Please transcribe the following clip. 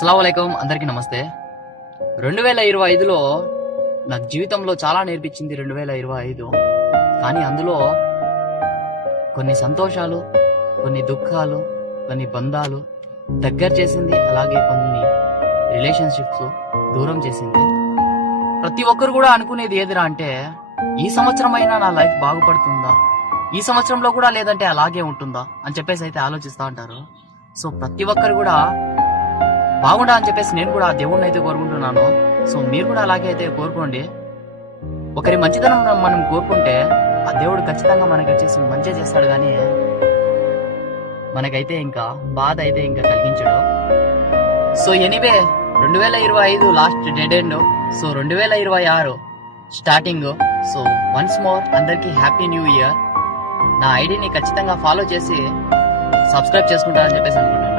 అస్సలం అందరికీ నమస్తే. రెండు వేల ఇరవై ఐదులో నాకు జీవితంలో చాలా నేర్పించింది రెండు వేల ఇరవై ఐదు. కానీ అందులో కొన్ని సంతోషాలు కొన్ని దుఃఖాలు కొన్ని బంధాలు దగ్గర చేసింది అలాగే కొన్ని రిలేషన్షిప్స్ దూరం చేసింది. ప్రతి ఒక్కరు కూడా అనుకునేది ఏదిరా అంటే ఈ సంవత్సరం అయినా నా లైఫ్ బాగుపడుతుందా? ఈ సంవత్సరంలో కూడా లేదంటే అలాగే ఉంటుందా? అని చెప్పేసి అయితే ఆలోచిస్తూ ఉంటారు. సో ప్రతి ఒక్కరు కూడా బాగుండా అని చెప్పేసి నేను కూడా ఆ దేవుణ్ణి అయితే కోరుకుంటున్నాను. సో మీరు కూడా అలాగే అయితే కోరుకోండి. ఒకరి మంచితనం మనం కోరుకుంటే ఆ దేవుడు ఖచ్చితంగా మనకి వచ్చేసి మంచి చేస్తాడు కానీ మనకైతే ఇంకా బాధ అయితే ఇంకా కలిగించడు సో ఎనీవే రెండు వేల ఇరవై ఐదు లాస్ట్ డెడ్ ఎండ్. సో రెండు వేల ఇరవై ఆరు స్టార్టింగ్. సో వన్స్ మోర్ అందరికీ హ్యాపీ న్యూ ఇయర్. నా ఐడిని ఖచ్చితంగా ఫాలో చేసి సబ్స్క్రైబ్ చేసుకుంటారని చెప్పేసి అనుకుంటున్నాను.